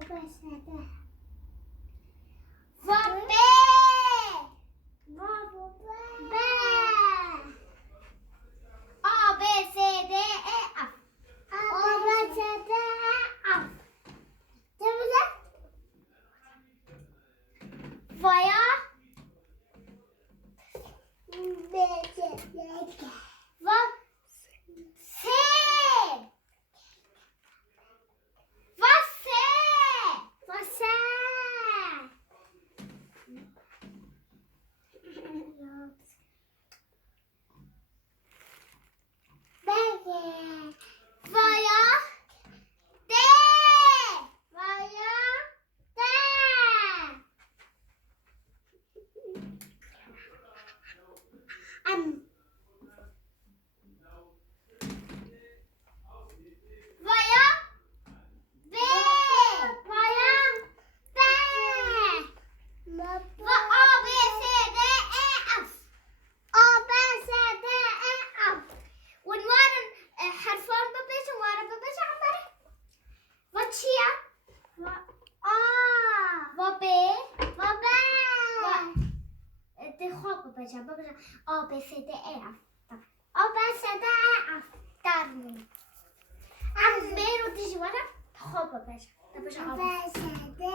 بسده و ب ب آ ب س د ا اف بسده اف چه بوده؟ و یا بسده و س و س واسه بگه و یا د و یا ده ام و یا ب و یا ده و آ ب س د ا اف بسده اف ونوارن حرفان ببیشن وارن ببیشن عمره و چیه؟ و و ب و به ده خواب ببیشن آ ب س د ا اف بسده اف درمون ام ب رو دیجی وارن خواب ببیشن بسده